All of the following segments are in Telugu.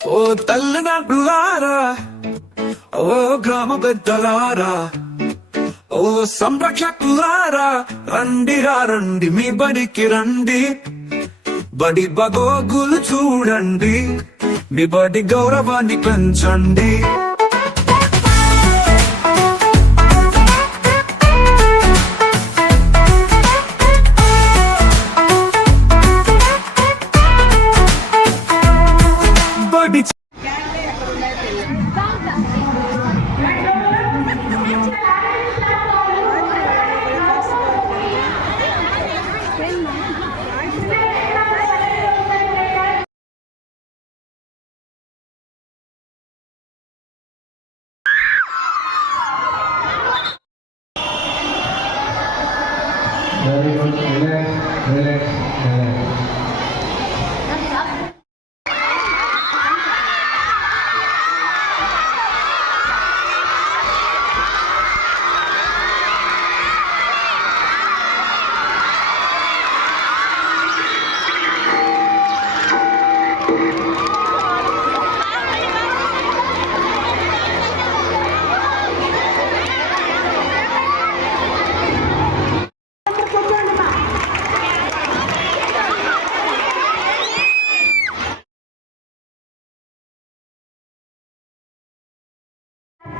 ఓ తల్లిదండ్రులారా, ఓ గ్రామ పెద్దలారా, ఓ సంరక్షకులారా, రండిరా రండి మీ బడికి రండి. బడి బగోగులు చూడండి, మీ బడి గౌరవాన్ని పెంచండి. బడి Very good. Relax, relax, relax.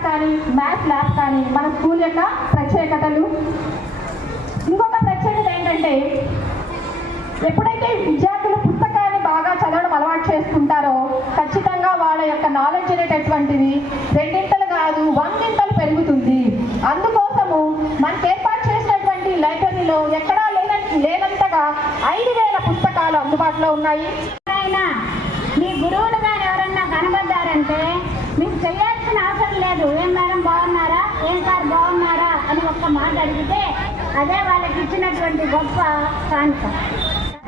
కానీ మ్యాథ్స్ ల్యాబ్ కానీ మన స్కూల్ యొక్క ప్రత్యేకతలు. ఇంకొక ప్రత్యేకత ఏంటంటే, ఎప్పుడైతే విద్యార్థులు పుస్తకాన్ని బాగా చదవడం అలవాటు చేసుకుంటారో ఖచ్చితంగా వాళ్ళ యొక్క నాలెడ్జ్ అనేటటువంటిది రెండింతలు కాదు 100 పెరుగుతుంది. అందుకోసము మనకు ఏర్పాటు చేసినటువంటి లైబ్రరీలో ఎక్కడా లేనంతగా 5000 పుస్తకాలు అందుబాటులో ఉన్నాయి. మీ గురువులు గారు ఎవరన్నా కనబడ్డారంటే మీకు చేయాల్సిన అవసరం లేదు. ఏం మేడం బాగున్నారా, ఏం సార్ బాగున్నారా అని ఒక్క మాట అడిగితే అదే వాళ్ళకి ఇచ్చినటువంటి గొప్ప కానుక.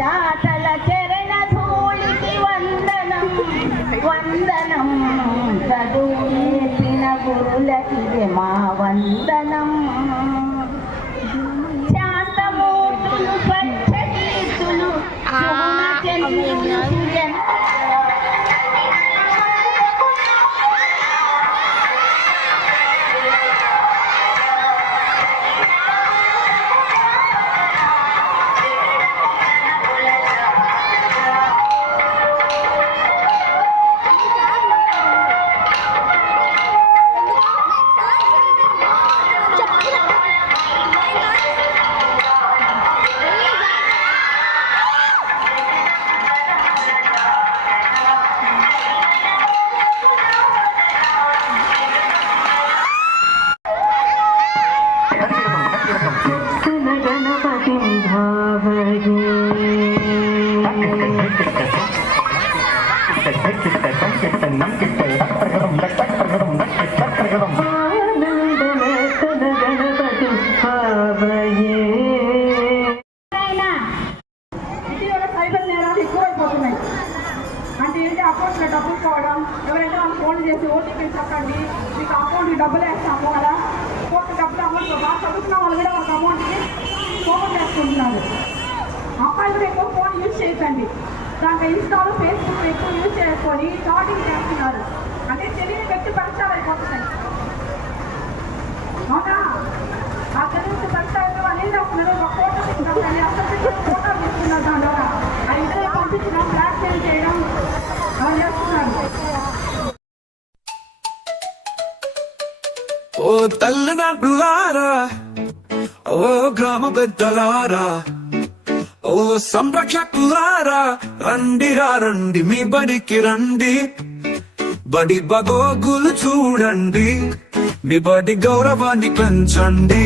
దాతల చరణ ధూళికి వందనం వందనం, చదువు నేర్పిన గురులకి మా వందనం. శాంతమూర్తులు స్వచ్ఛ కీర్తులు సైబర్ నేరాలు ఎక్కువైపోతున్నాయి. అంటే ఏంటి, అకౌంట్లో డబ్బులు పోవడం, ఎవరైనా వాళ్ళు ఫోన్ చేసి ఓటీపీ చెప్పండి మీకు అకౌంట్కి డబ్బులు వేస్తాము అలా కోర్టు డబ్బులు అమౌంట్ బాగా చదువుతున్న వాళ్ళు కూడా వాళ్ళకి అమౌంట్కి ఫోన్ చేసుకుంటున్నారు. అమ్మాయిలు కూడా ఎక్కువ ఫోన్ యూజ్ చేయకండి. దాంట్లో ఇన్స్టాలు ఫేస్బుక్ ఎక్కువ యూజ్ చేసుకొని చాటింగ్ చేస్తున్నారు. అంటే తెలియని వ్యక్తి పరిచయాలు అయిపోతున్నాయి. అవునా, ఆ తెలియని పరిచయాలు వాళ్ళు ఏం చేస్తున్నారు, ఒక ఫోటో తీసుకుంటారు, అసలు ఫోటో తీసుకున్నారు. దాని ద్వారా ఆ ఇంట్లో పంపించడం, బ్లాక్మెయిల్ చేయడం వాళ్ళు చేస్తున్నారు. ఓ తల్లిదండ్రులారా, ఓ గ్రామ పెద్దలారా, ఓ సంరక్షకులారా, రండిరా రండి మీ బడికి రండి. బడి బగోగులు చూడండి, మీ బడి గౌరవాన్ని పెంచండి.